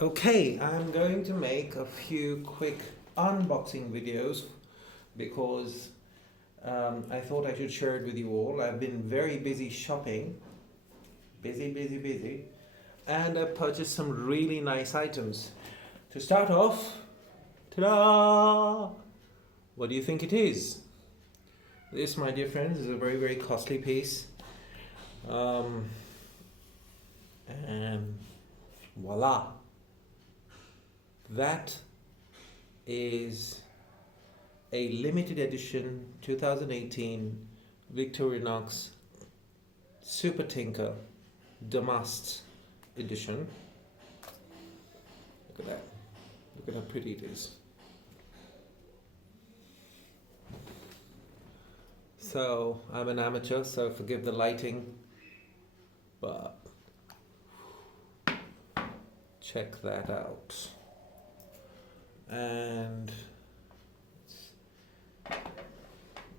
Okay, I'm going to make a few quick unboxing videos because I thought I should share it with you all. I've been very busy shopping, busy, and I purchased some really nice items. To start off, ta-da! What do you think it is? This, my dear friends, is a very costly piece. And voila! That is a limited edition 2018 Victorinox Super Tinker Damast edition. Look at that. Look at how pretty it is. So, I'm an amateur, so forgive the lighting, but check that out. And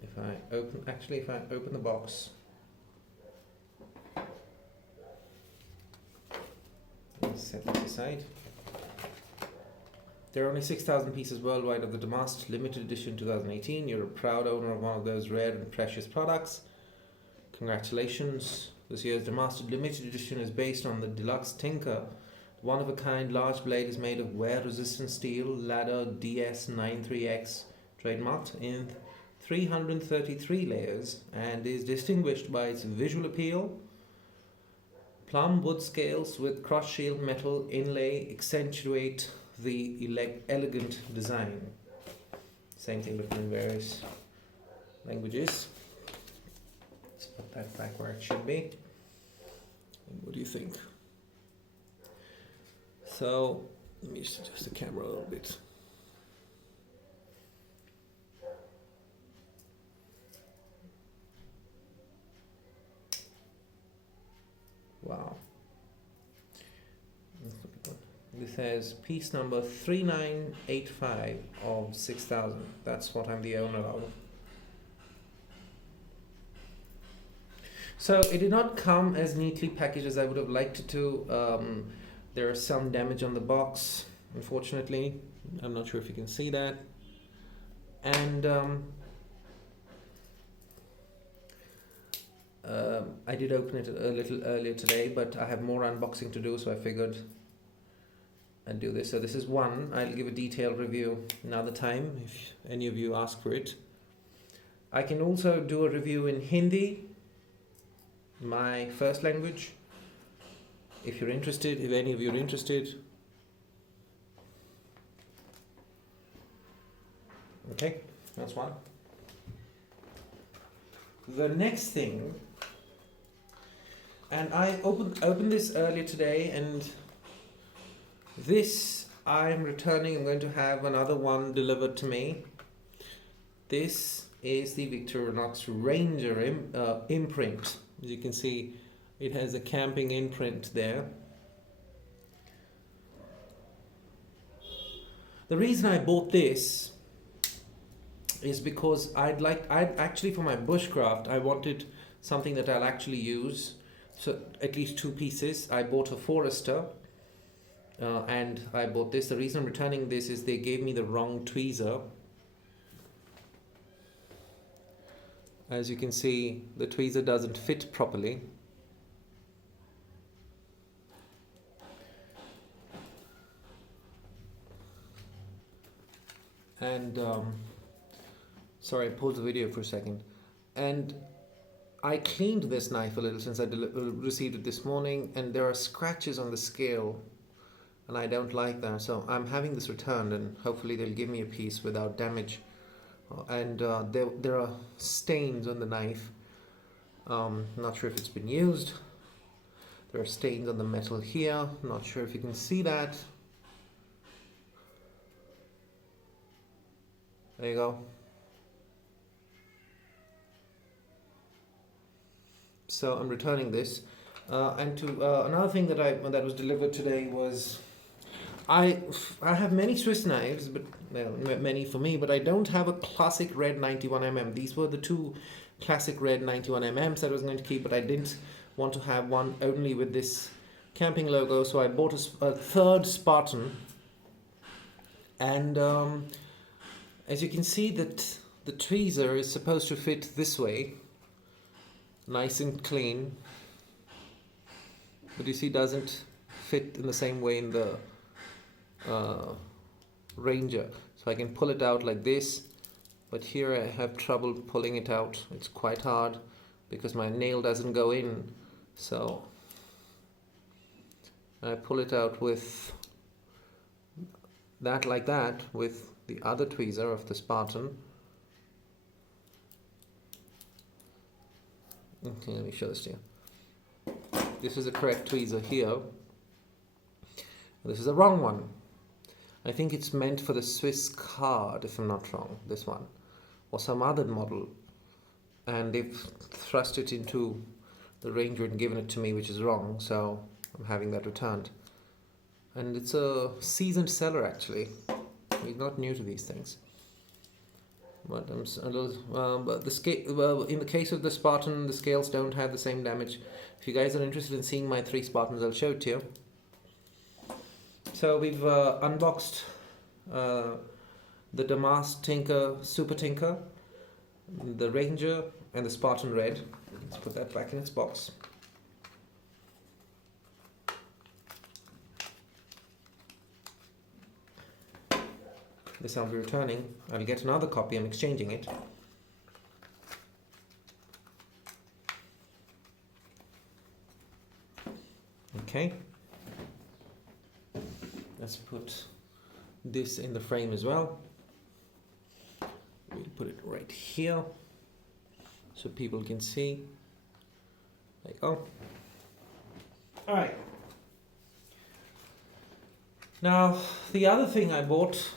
if I open the box, let's set this aside. There are only 6,000 pieces worldwide of the Damast limited edition 2018. You're a proud owner of one of those rare and precious products. Congratulations. This year's Damast limited edition is based on the Deluxe Tinker. One-of-a-kind large blade is made of wear-resistant steel, ladder DS93X, trademarked in 333 layers, and is distinguished by its visual appeal. Plum wood scales with cross-shield metal inlay accentuate the elegant design. Same thing written in various languages. Let's put that back where it should be. And what do you think? So, let me just adjust the camera a little bit. Wow. This says piece number 3985 of 6,000. That's what I'm the owner of. So, it did not come as neatly packaged as I would have liked it to. There is some damage on the box, unfortunately. I'm not sure if you can see that. And I did open it a little earlier today, but I have more unboxing to do, so I figured I'd do this. So this is one. I'll give a detailed review another time if any of you ask for it. I can also do a review in Hindi, my first language. If you're interested, if any of you are interested. Okay, that's one. The next thing, and I opened this earlier today, and this I'm returning. I'm going to have another one delivered to me. This is the Victorinox Ranger imprint. As you can see, it has a camping imprint there. The reason I bought this is because I'd actually, for my bushcraft, I wanted something that I'll actually use. So at least two pieces. I bought a Forester and I bought this. The reason I'm returning this is they gave me the wrong tweezer. As you can see, the tweezer doesn't fit properly. And sorry, I paused the video for a second. And I cleaned this knife a little since I received it this morning, and there are scratches on the scale, and I don't like that. So I'm having this returned, and hopefully they'll give me a piece without damage. And there are stains on the knife. Not sure if it's been used. There are stains on the metal here. Not sure if you can see that. There you go. So I'm returning this. And to another thing that was delivered today was I have many Swiss knives, but many for me, but I don't have a classic red 91mm. These were the two classic red 91mm that I was going to keep, but I didn't want to have one only with this camping logo, so I bought a third Spartan, and as you can see that the tweezer is supposed to fit this way, nice and clean, but you see doesn't fit in the same way in the Ranger. So I can pull it out like this, but here I have trouble pulling it out. It's quite hard because my nail doesn't go in, so I pull it out with that, like that, with the other tweezer of the Spartan. Okay, let me show this to you. This is the correct tweezer here. This is the wrong one. I think it's meant for the Swiss card, if I'm not wrong, this one, or some other model, and they've thrust it into the Ranger and given it to me, which is wrong, so I'm having that returned. And it's a seasoned seller, actually. He's not new to these things. But I'm a little, but the scale, well, in the case of the Spartan, the scales don't have the same damage. If you guys are interested in seeing my 3 Spartans, I'll show it to you. So we've unboxed the Damast Tinker, Super Tinker, the Ranger, and the Spartan Red. Let's put that back in its box. This I'll be returning. I'll get another copy. I'm exchanging it. Okay. Let's put this in the frame as well. We'll put it right here so people can see. There you go. All right. Now, the other thing I bought,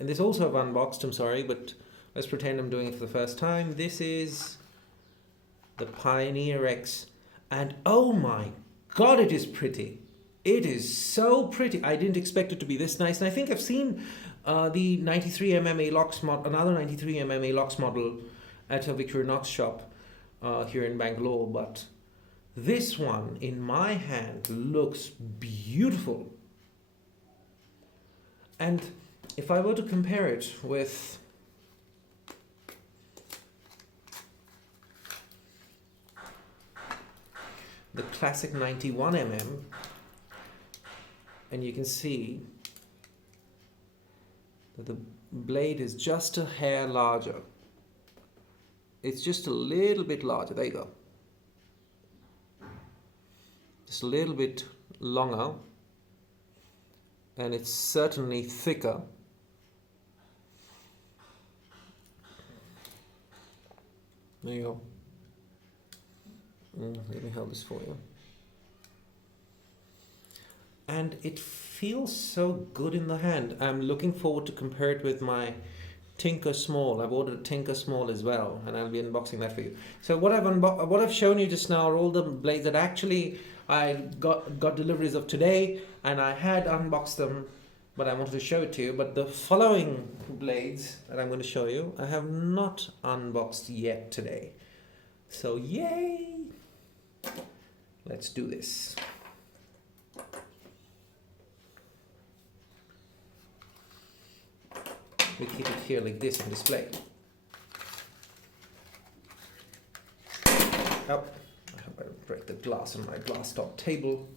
and this also I've unboxed, I'm sorry, but let's pretend I'm doing it for the first time. This is the Pioneer X, and oh my God, it is pretty. It is so pretty. I didn't expect it to be this nice, and I think I've seen the 93mm locks another 93mm locks model at a Victorinox shop here in Bangalore, but this one in my hand looks beautiful. And if I were to compare it with the classic 91mm, and you can see that the blade is just a hair larger. It's just a little bit larger. There you go. Just a little bit longer, and it's certainly thicker. There you go. Let me hold this for you. And it feels so good in the hand. I'm looking forward to compare it with my Tinker Small. I've ordered a Tinker Small as well, and I'll be unboxing that for you. So what I've shown you just now are all the blades that actually I got deliveries of today, and I had unboxed them, but I wanted to show it to you. But the following blades that I'm going to show you, I have not unboxed yet today. So yay! Let's do this. We keep it here like this on display. Oh, I better break the glass on my glass top table.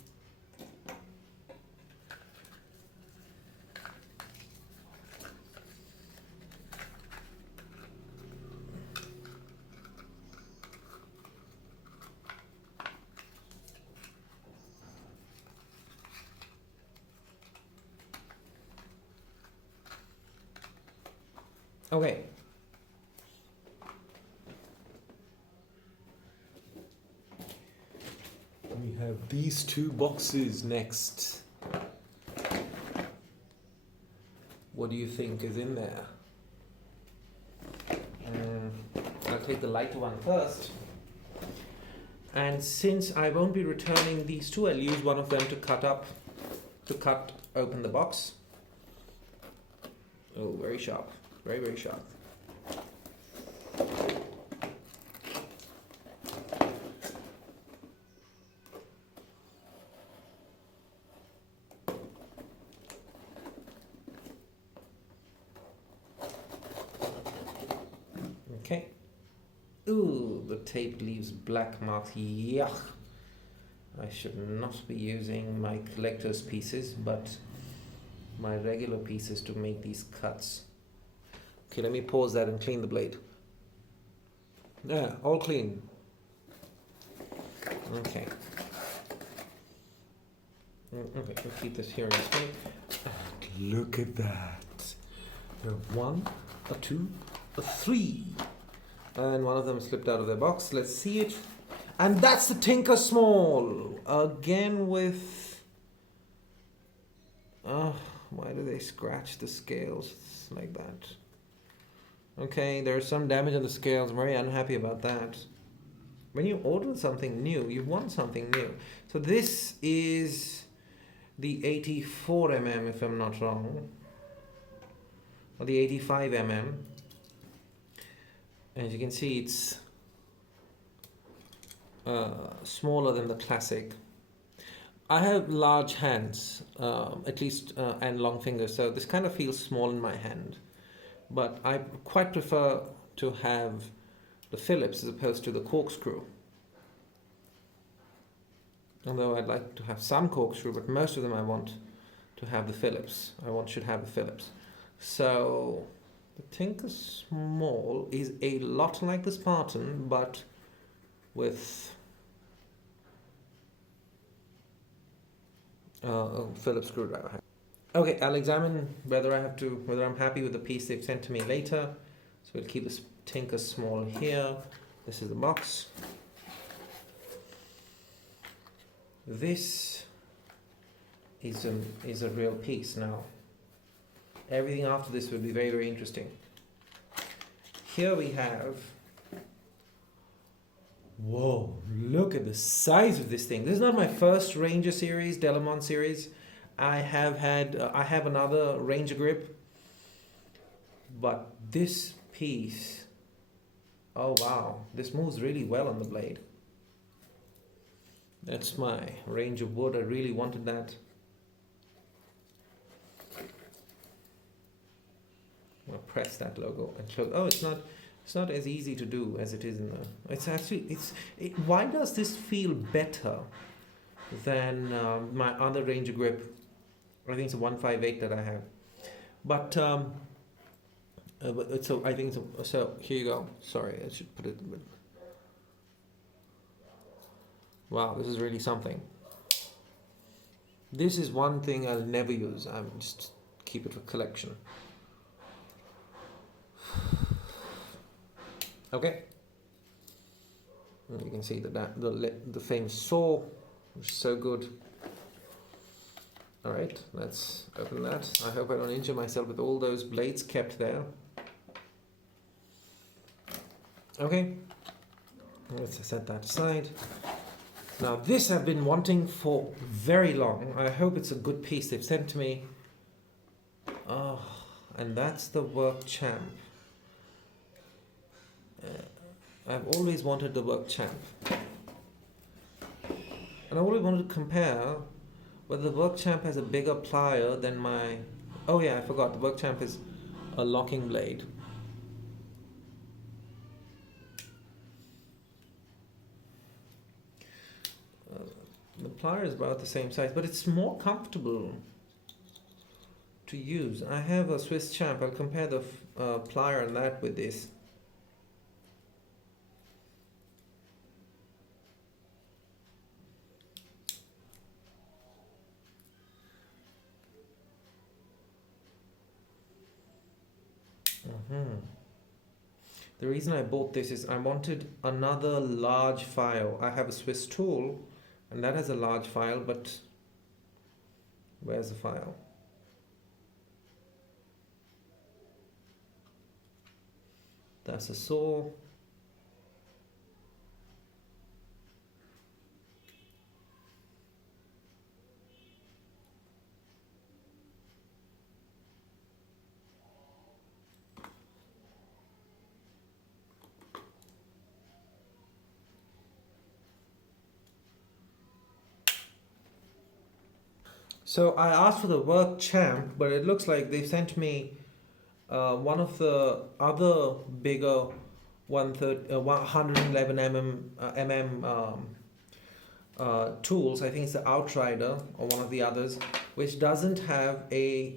Okay. We have these 2 boxes next. What do you think is in there? I'll take the lighter one first. And since I won't be returning these 2, I'll use one of them to cut open the box. Oh, very sharp. Very, very sharp. Okay. Ooh, the tape leaves black marks. Yuck. I should not be using my collector's pieces, but my regular pieces to make these cuts. Okay, let me pause that and clean the blade. Yeah, all clean. Okay. Okay, we'll keep this here instead. Look at that. One, a two, a three. And one of them slipped out of their box. Let's see it. And that's the Tinker Small. Again with... why do they scratch the scales like that? Okay, there's some damage on the scales. I'm very unhappy about that. When you order something new, you want something new. So this is the 84mm, if I'm not wrong. Or the 85mm. As you can see, it's smaller than the classic. I have large hands, at least, and long fingers, so this kind of feels small in my hand. But I quite prefer to have the Phillips as opposed to the corkscrew. Although I'd like to have some corkscrew, but most of them I want to have the Phillips. Should have the Phillips. So the Tinker Small is a lot like the Spartan, but with a Phillips screwdriver. Okay, I'll examine whether I'm happy with the piece they've sent to me later. So we'll keep this Tinker Small here. This is the box. This is a real piece now. Everything after this will be very, very interesting. Here we have... Whoa, look at the size of this thing. This is not my first Ranger series, Delamont series. I have another Ranger grip. But this piece... Oh wow, this moves really well on the blade. That's my Ranger wood. I really wanted that. I'll press that logo and show. Oh, it's not as easy to do as it is in the. It's actually why does this feel better than my other Ranger grip? I think it's a 158 that I have, but so I think so. Here you go. Sorry, I should put it. Wow, this is really something. This is one thing I'll never use. I'm just keep it for collection. Okay. You can see the famous saw, which is so good. All right, let's open that. I hope I don't injure myself with all those blades kept there. Okay, let's set that aside. Now this I've been wanting for very long. I hope it's a good piece they've sent to me. Oh, and that's the WorkChamp. I've always wanted the WorkChamp. And I always wanted to compare whether the WorkChamp has a bigger plier than my... Oh yeah, I forgot. The WorkChamp is a locking blade. The plier is about the same size, but it's more comfortable to use. I have a Swiss Champ. I'll compare the plier and that with this. The reason I bought this is I wanted another large file. I have a Swiss tool and that has a large file, but where's the file? That's a saw. So I asked for the WorkChamp, but it looks like they sent me one of the other bigger 111 tools. I think it's the Outrider or one of the others, which doesn't have a,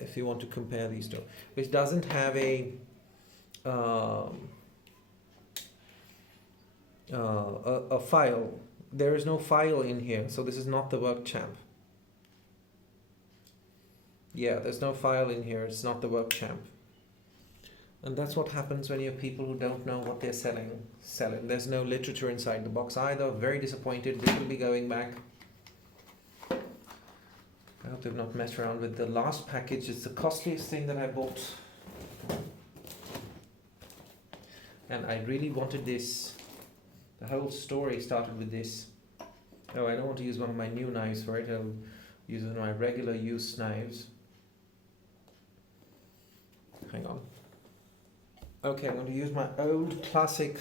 if you want to compare these two, which doesn't have a file. There is no file in here, so this is not the WorkChamp. Yeah, there's no file in here. It's not the WorkChamp. And that's what happens when you have people who don't know what they're selling. There's no literature inside the box either. Very disappointed. This will be going back. I hope they've not messed around with the last package. It's the costliest thing that I bought. And I really wanted this. The whole story started with this. Oh, I don't want to use one of my new knives for it. I'll use one of my regular use knives. Hang on. Okay, I'm going to use my old classic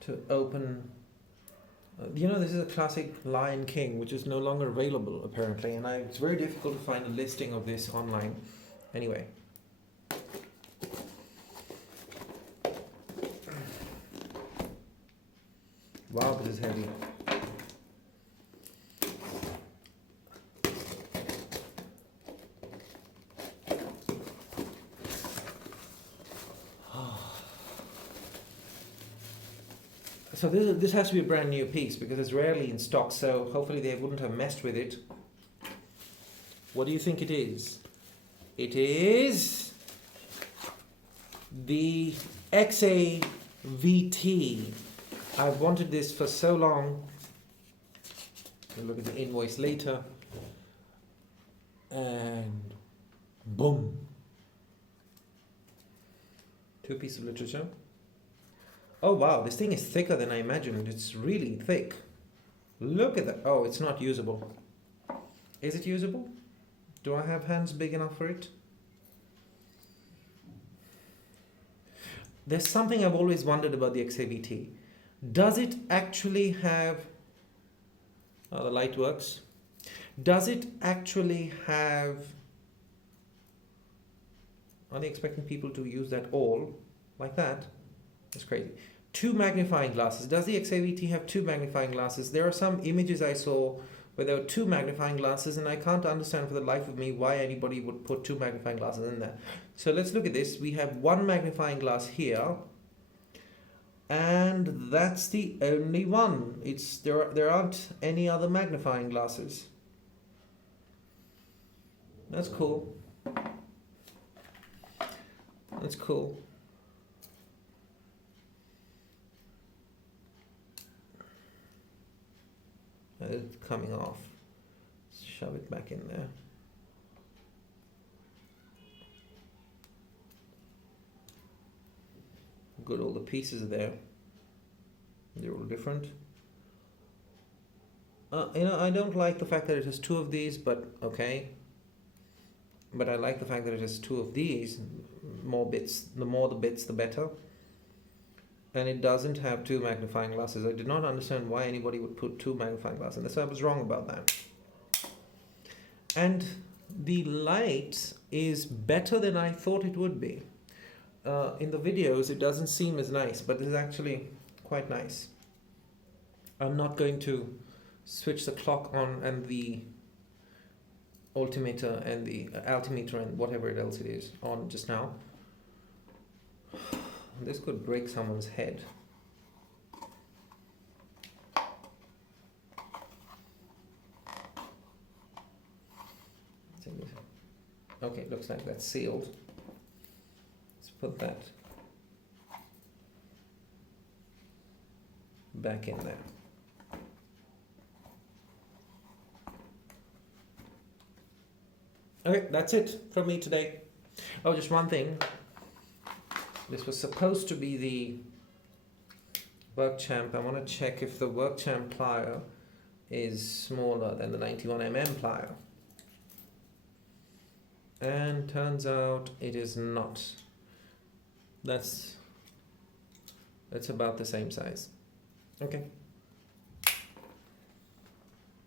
to open. This is a classic Lion King, which is no longer available apparently, and it's very difficult to find a listing of this online. Anyway. Wow, this is heavy. So this has to be a brand new piece because it's rarely in stock, so hopefully they wouldn't have messed with it. What do you think it is? It is the XAVT. I've wanted this for so long. We'll look at the invoice later. And boom. 2 pieces of literature. Oh wow, this thing is thicker than I imagined. It's really thick. Look at that. Oh, it's not usable. Is it usable? Do I have hands big enough for it? There's something I've always wondered about the XAVT. Does it actually have... Oh, the light works. Does it actually have... Are they expecting people to use that all like that? That's crazy. 2 magnifying glasses. Does the XAVT have 2 magnifying glasses? There are some images I saw where there were 2 magnifying glasses, and I can't understand for the life of me why anybody would put 2 magnifying glasses in there. So let's look at this. We have 1 magnifying glass here, and that's the only one. There aren't any other magnifying glasses. That's cool. That's cool. It's coming off. Shove it back in there. Good, all the pieces are there. They're all different. I don't like the fact that it has 2 of these, but okay. But I like the fact that it has 2 of these. More bits. The more the bits, the better. And it doesn't have 2 magnifying glasses. I did not understand why anybody would put 2 magnifying glasses. That's why I was wrong about that. And the light is better than I thought it would be. In the videos, it doesn't seem as nice, but this is actually quite nice. I'm not going to switch the clock on and the altimeter and the altimeter and whatever else it is on just now. This could break someone's head. Okay, looks like that's sealed. Let's put that back in there. Okay, that's it from me today. Oh, just one thing. This was supposed to be the WorkChamp. I want to check if the WorkChamp plier is smaller than the 91mm plier. And turns out it is not. That's about the same size. Okay.